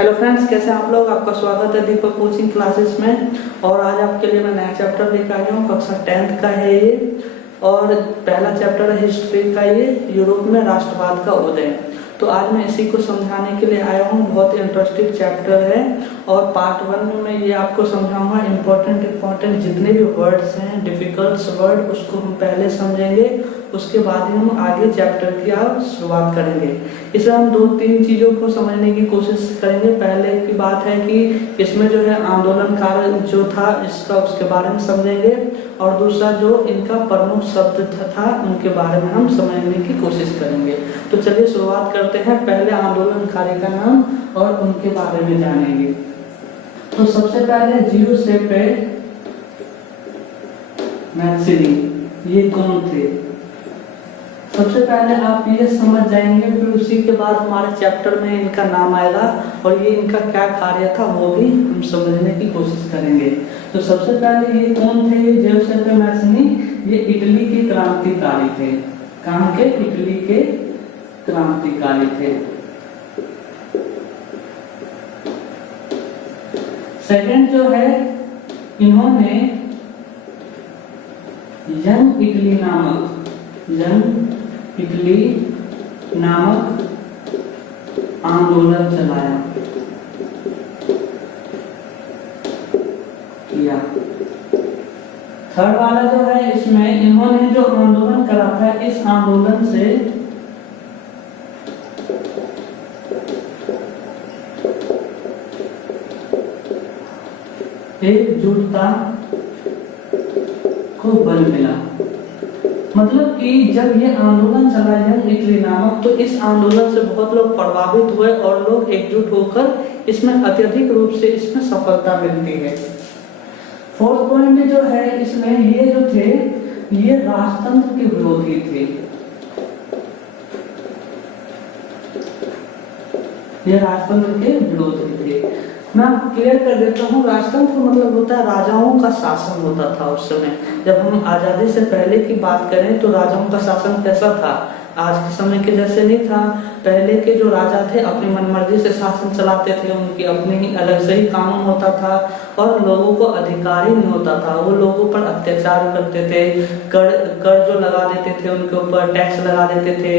Hello friends, कैसे हैं आप लोग। आपका स्वागत है दीपक कोचिंग क्लासेस में। और आज आपके लिए मैं नया चैप्टर लेकर आया हूँ। कक्षा 10th का है ये, और पहला चैप्टर है हिस्ट्री का, ये यूरोप में राष्ट्रवाद का उदय। तो आज मैं इसी को समझाने के लिए आया हूँ। बहुत ही इंटरेस्टिंग चैप्टर है, और पार्ट 1 में मैं ये आपको समझाऊंगा इम्पोर्टेंट जितने भी वर्ड्स हैं, डिफिकल्ट वर्ड, उसको हम पहले समझेंगे। उसके बाद ही हम आगे चैप्टर की शुरुआत करेंगे। इसमें हम 2-3 चीज़ों को समझने की कोशिश करेंगे। पहले की बात है कि इसमें जो है आंदोलनकार जो था इसका, उसके बारे में समझेंगे। और दूसरा जो इनका प्रमुख शब्द था उनके बारे में हम समझने की कोशिश करेंगे। तो चलिए शुरुआत करते हैं। पहले आंदोलनकारी का नाम और उनके बारे में जानेंगे। तो सबसे पहले जियुसेप्पे मैत्सिनी, ये कौन थे? सबसे पहले आप ये समझ जाएंगे, फिर उसी के बाद हमारे चैप्टर में इनका नाम आएगा और ये इनका क्या कार्य था वो भी हम समझने की कोशिश करेंगे। तो सबसे पहले ये कौन थे? जियुसेप्पे मैत्सिनी, ये इटली के क्रांतिकारी थे। कहाँ के? इटली के क्रांतिकारी थे। सेकंड जो है, इन्होंने यंग इटली नामक आंदोलन चलाया किया। थर्ड वाला जो है, इसमें इन्होंने जो आंदोलन करा था, इस आंदोलन से एकजुटता को बल मिला। मतलब कि जब ये आंदोलन चला यंग इटली नामक, तो इस आंदोलन से बहुत लोग प्रभावित हुए और लोग एकजुट होकर इसमें अत्यधिक रूप से इसमें सफलता मिलती है। फोर्थ पॉइंट जो है, इसमें ये जो थे ये राजतंत्र के विरोधी थे। ये राजतंत्र के विरोधी थे। मैं आपको क्लियर कर देता हूँ। राजतंत्र मतलब होता है राजाओं का शासन होता था उस समय। जब हम आजादी से पहले की बात करें तो राजाओं का शासन कैसा था? आज के समय के जैसे नहीं था। पहले के जो राजा थे अपनी मनमर्जी से शासन चलाते थे, उनकी अपनी ही अलग से ही कानून होता था और लोगों को अधिकार ही नहीं होता था। वो लोगों पर अत्याचार करते थे, कर जो लगा देते थे उनके ऊपर टैक्स लगा देते थे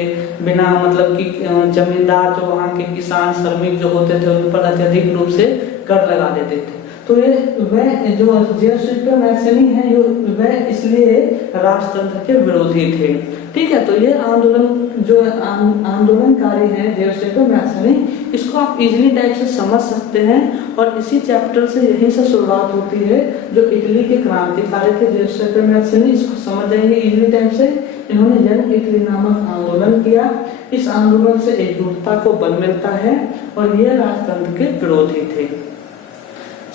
बिना मतलब कि जमींदार जो वहाँ के किसान श्रमिक जो होते थे उन पर अत्यधिक रूप से कर लगा देते थे। तो ये वह जो जियुसेप्पे मैत्सिनी है वह इसलिए राजतंत्र के विरोधी थे। ठीक है, तो ये आंदोलन जो आंदोलनकारी हैं जियुसेप्पे मैत्सिनी, इसको आप इजीली टाइप से समझ सकते हैं। और इसी चैप्टर से यहीं से शुरुआत होती है। जो इटली के क्रांतिकारी थे जियुसेप्पे मैत्सिनी, इसको समझ जाएंगे इजीली टाइप से। इन्होंने यंग इटली नामक आंदोलन किया। इस आंदोलन से एकजुटता को बल मिलता है और ये राजतंत्र के विरोधी थे।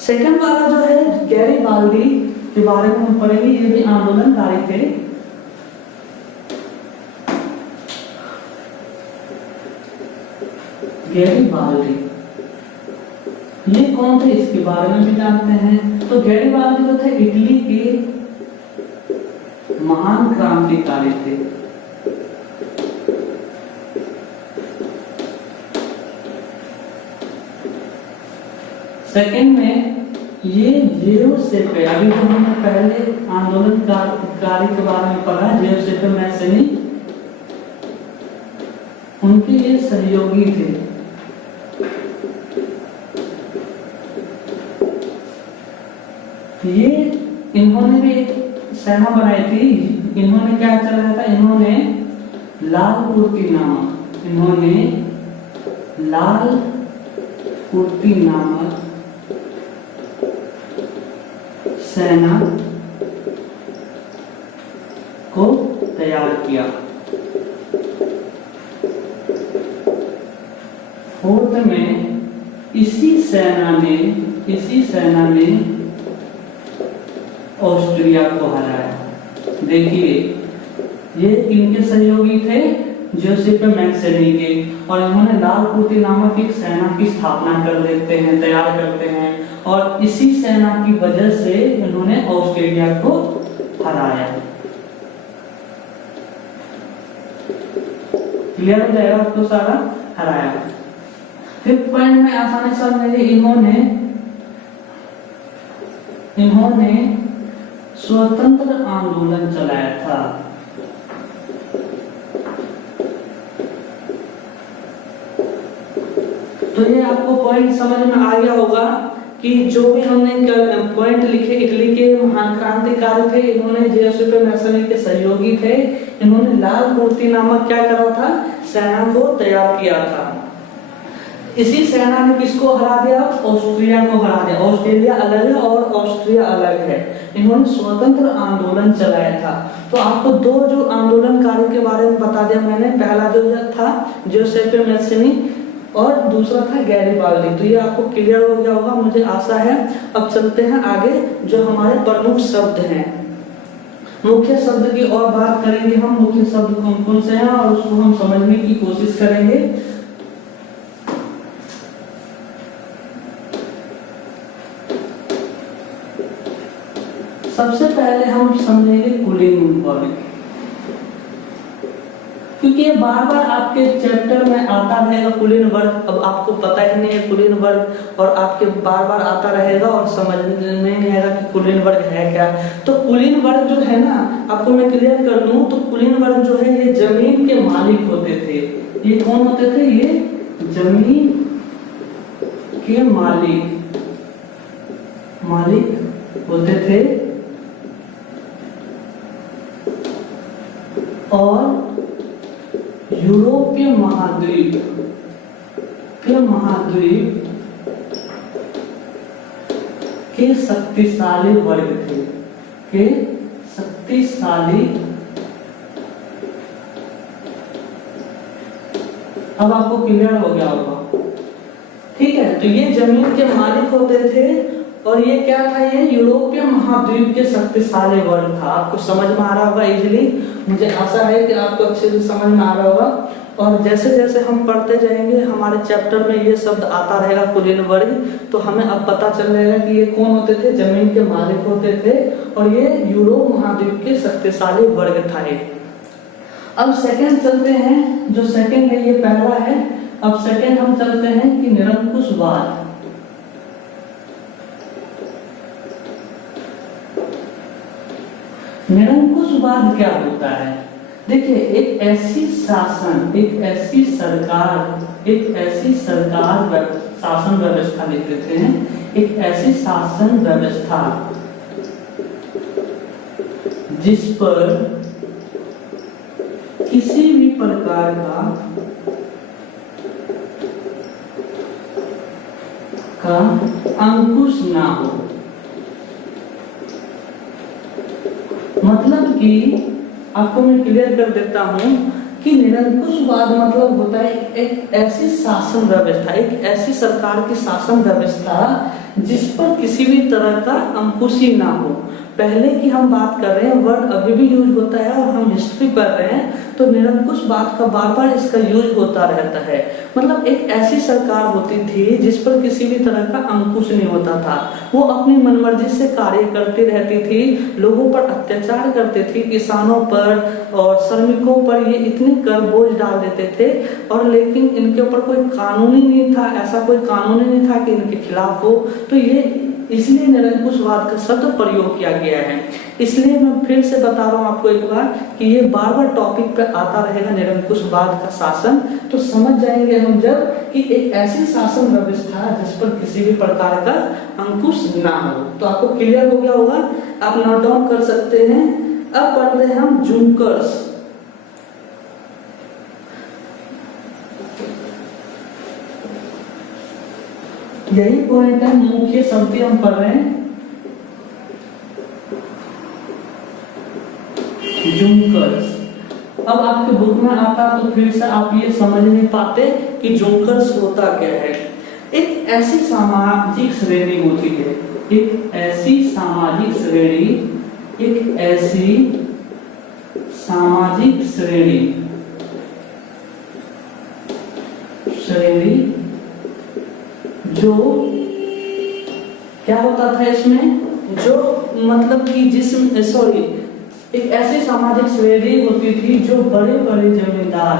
सेकंड वाला जो है गैरिबाल्दी के बारे में हम पढ़ेंगे। ये भी आंदोलनकारी थे। गैरिबाल्दी ये कौन थे इसके बारे में भी जानते हैं। तो गैरिबाल्दी जो थे इटली के महान क्रांतिकारी थे। सेकंड में ये जियुसेप्पे, अभी जो हमने पहले आंदोलनकारी के बारे में पढ़ा, जियुसेप्पे मैत्सिनी, उनके ये सहयोगी थे। ये इन्होंने भी एक सेना बनाई थी। इन्होंने क्या चलाया था? इन्होंने लाल कुर्ती नामक सेना को तैयार किया। फोर्थ में इसी सेना ने ऑस्ट्रिया को हराया। देखिए, ये इनके सहयोगी थे जियुसेप्पे मैत्सिनी के, और इन्होंने लाल कुर्ती नामक एक सेना की स्थापना कर देते हैं, तैयार करते हैं। और इसी सेना की वजह से इन्होंने ऑस्ट्रेलिया को हराया। क्लियर हो जाएगा आपको सारा? हराया। फिफ्थ पॉइंट में आसानी से मेरे इन्होंने स्वतंत्र आंदोलन चलाया था। तो ये आपको पॉइंट समझ में आ गया होगा कि जो भी हमने पॉइंट लिखे, इटली के महान क्रांतिकारी थे, इन्होंने जोसेफ मैसनी के सहयोगी थे। इन्होंने लाल कुर्ती नामक क्या करा था, सेना को तैयार किया था। इसी सेना ने किसको हरा दिया, ऑस्ट्रिया को हरा दिया। ऑस्ट्रेलिया अलग है और ऑस्ट्रिया अलग है। इन्होंने स्वतंत्र आंदोलन चलाया था। तो आपको दो जो आंदोलनकारी के बारे में बता दिया मैंने, पहला जो था जोसेफ मैसनी और दूसरा था गैरिबाल्डी। तो ये आपको क्लियर हो गया होगा, मुझे आशा है। अब चलते हैं आगे, जो हमारे प्रमुख शब्द हैं, मुख्य शब्द की और बात करेंगे हम। मुख्य शब्द कौन कौन से हैं और उसको हम समझने की कोशिश करेंगे। सबसे पहले हम समझेंगे कुलीन वर्ग, क्योंकि ये बार बार आपके चैप्टर में आता रहेगा कुलीन वर्ग। अब आपको पता ही नहीं है कुलीन वर्ग, और आपके बार बार आता रहेगा और समझ में नहीं आएगा कि कुलीन वर्ग है क्या। तो कुलीन वर्ग जो है ना, आपको मैं क्लियर कर दूं, तो कुलीन वर्ग जो है ये जमीन के मालिक होते थे। ये कौन होते थे, ये जमीन के मालिक होते थे। और यूरोपीय महाद्वीप के शक्तिशाली वर्ग थे, अब आपको क्लियर हो गया होगा, ठीक है। तो ये जमीन के मालिक होते थे और ये क्या था, ये यूरोपीय महाद्वीप के शक्तिशाली वर्ग था। आपको समझ में आ रहा होगा इजीली, मुझे आशा है कि आपको अच्छे से समझ में आ रहा होगा। और जैसे जैसे हम पढ़ते जाएंगे हमारे चैप्टर में ये शब्द आता रहेगा कुलीन वर्ग, तो हमें अब पता चल जाएगा कि ये कौन होते थे, जमीन के मालिक होते थे और ये यूरोप महाद्वीप के शक्तिशाली वर्ग था। अब सेकंड चलते हैं, जो सेकंड है ये पहला है। अब सेकंड हम चलते हैं कि निरंकुशवाद। निरंकुशवाद क्या होता है? देखिए, एक ऐसी शासन व्यवस्था लिख देते हैं, एक ऐसी शासन व्यवस्था जिस पर किसी भी प्रकार का अंकुश ना हो। मतलब कि आपको मैं क्लियर कर देता हूं कि निरंकुशवाद मतलब होता है एक ऐसी शासन व्यवस्था, एक ऐसी सरकार की शासन व्यवस्था जिस पर किसी भी तरह का अंकुश ही ना हो। पहले की हम बात कर रहे हैं, वर्ड अभी भी यूज होता है और हम हिस्ट्री पढ़ रहे हैं, तो निरंकुशवाद का बार बार इसका यूज होता रहता है। मतलब एक ऐसी सरकार होती थी जिस पर किसी भी तरह का अंकुश नहीं होता था। वो अपनी मनमर्जी से कार्य करती रहती थी, लोगों पर अत्याचार करती थी, किसानों पर और श्रमिकों पर ये इतने कर बोझ डाल देते थे, और लेकिन इनके ऊपर कोई कानून ही नहीं था, ऐसा कोई कानून ही नहीं था कि इनके खिलाफ हो। तो ये इसलिए निरंकुशवाद का शब्द प्रयोग किया गया है। इसलिए मैं फिर से बता रहा हूँ आपको एक बार कि ये बार बार टॉपिक पे आता रहेगा, निरंकुशवाद का शासन। तो समझ जाएंगे हम जब कि एक ऐसी शासन व्यवस्था जिस पर किसी भी प्रकार का अंकुश ना हो। तो आपको क्लियर हो गया होगा, आप नोट डाउन कर सकते हैं। अब पढ़ते हैं हम जुंकर्स। यही पॉइंट है, मुख्य शब्द हम पढ़ रहे हैं, जुंकर्स। अब आपके बुक में आता तो फिर से आप ये समझ नहीं पाते कि जुंकर्स होता क्या है। एक ऐसी सामाजिक श्रेणी होती है, एक ऐसी सामाजिक श्रेणी जो क्या होता था इसमें, जो मतलब कि एक ऐसी सामाजिक श्रेणी होती थी जो बड़े बड़े जमींदार,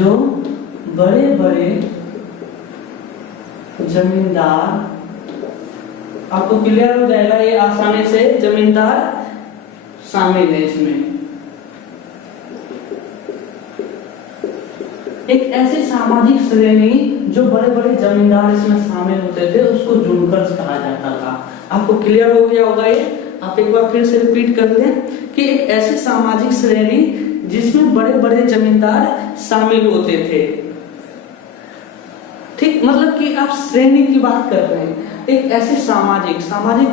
जो बड़े बड़े जमींदार, आपको क्लियर हो जाएगा ये आसानी से, जमींदार शामिल है इसमें। एक ऐसी सामाजिक श्रेणी जो बड़े बड़े जमींदार इसमें शामिल होते थे उसको जुनकर्स कहा जाता था। आपको क्लियर हो गया होगा ये, आप एक बार फिर से रिपीट कर लें कि एक ऐसी सामाजिक श्रेणी जिसमें बड़े बड़े जमींदार शामिल होते थे। ठीक, मतलब कि आप श्रेणी की बात कर रहे हैं। एक ऐसी सामाजिक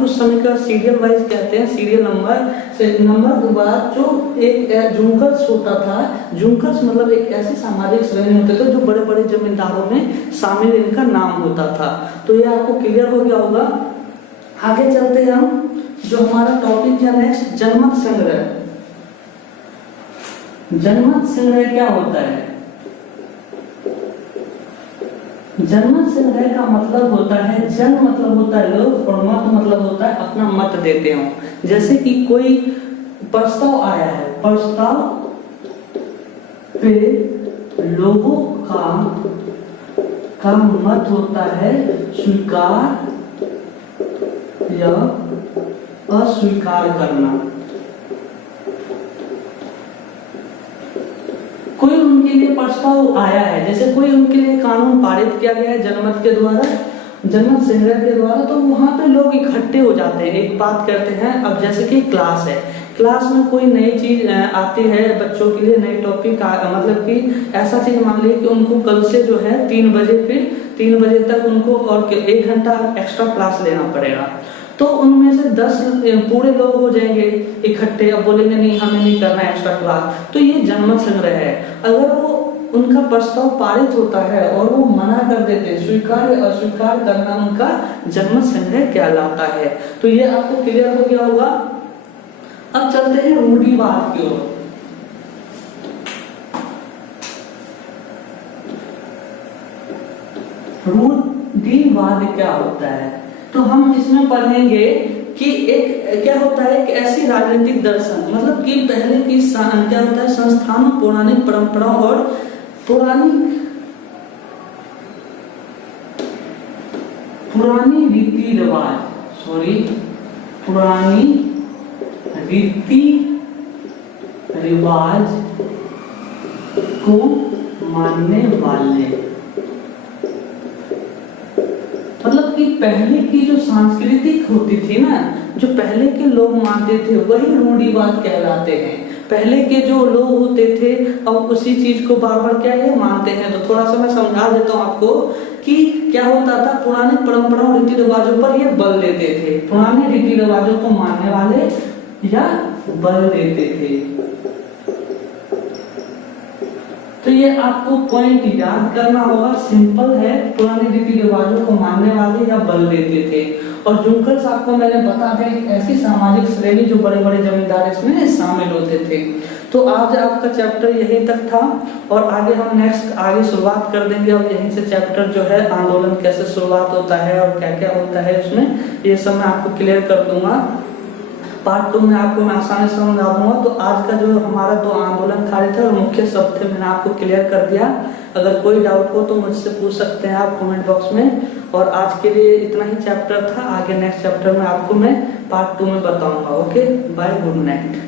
उस समय का सीरियल वाइज कहते हैं, सीरियल नंबर के बाद जो एक जुनकर्स होता था। जुनकर्स मतलब एक ऐसी सामाजिक श्रेणी होते थे जो बड़े बड़े जमींदारों में शामिल इनका नाम होता था। तो ये आपको क्लियर हो गया होगा। आगे चलते हैं हम, जो हमारा टॉपिक है नेक्स्ट, जनमत संग्रह। जनमत संग्रह क्या होता है? जनमत संग्रह का मतलब होता है, जन मतलब होता है लोग और मत मतलब होता है अपना मत देते हो। जैसे कि कोई प्रस्ताव आया है, प्रस्ताव पे लोगों का मत होता है स्वीकार या अस्वीकार करना। कोई उनके लिए प्रस्ताव आया है, जैसे कोई उनके लिए कानून पारित किया गया है जनमत के द्वारा, जनमत संग्रह के द्वारा, तो वहां पे लोग इकट्ठे हो जाते हैं, एक बात करते हैं। अब जैसे कि क्लास है, क्लास में कोई नई चीज आती है बच्चों के लिए, नई टॉपिक मतलब कि ऐसा चीज मान लीजिए कि उनको कल से जो है 3 बजे, फिर 3 बजे तक उनको और 1 घंटा एक्स्ट्रा क्लास लेना पड़ेगा। तो उनमें से 10 पूरे लोग हो जाएंगे इकट्ठे, अब बोलेंगे नहीं हमें नहीं करना एक्स्ट्रा क्लास। तो ये जनमत संग्रह है। अगर वो उनका प्रस्ताव पारित होता है और वो मना कर देते, स्वीकार या अस्वीकार करना उनका जनमत संग्रह कहलाता है। तो ये आपको क्लियर हो गया होगा। अब चलते हैं रूढ़िवाद की ओर। रूढ़िवाद क्या होता है? तो हम इसमें पढ़ेंगे कि एक क्या होता है, एक ऐसी राजनीतिक दर्शन, मतलब कि पहले की क्या होता है, संस्थानों, पौराणिक परंपराओं और पुरानी रीति रिवाज को मानने वाले, मतलब कि पहले की जो सांस्कृतिक होती थी ना, जो पहले के लोग मानते थे वही रूढ़िवाद कहलाते हैं। पहले के जो लोग होते थे अब उसी चीज को बार बार क्या ये मानते हैं। तो थोड़ा सा मैं समझा देता हूँ आपको कि क्या होता था, पुरानी परंपराओं रीति रिवाजों पर ये बल देते थे, पुराने रीति रिवाजों को मानने वाले या बल देते थे। तो ये आपको पॉइंट याद करना होगा, सिंपल है, पुराने रीति रिवाजों को मानने वाले या बल देते थे। और जुनकर्स आपको मैंने बता दें एक ऐसी सामाजिक श्रेणी जो बड़े बड़े जमींदार इसमें शामिल होते थे। तो आज आपका चैप्टर यहीं तक था और आगे हम नेक्स्ट आगे शुरुआत कर देंगे। और यहीं से चैप्टर जो है आंदोलन कैसे शुरुआत होता है और क्या क्या होता है उसमें, ये सब मैं आपको क्लियर कर दूंगा। पार्ट 2 में आपको मैं आसानी से समझा दूंगा। तो आज का जो हमारा 2 आंदोलनकारी थे और मुख्य शब्द थे मैंने आपको क्लियर कर दिया। अगर कोई डाउट हो तो मुझसे पूछ सकते हैं आप कमेंट बॉक्स में। और आज के लिए इतना ही चैप्टर था, आगे नेक्स्ट चैप्टर में आपको मैं पार्ट 2 में बताऊंगा। Okay, bye, good night.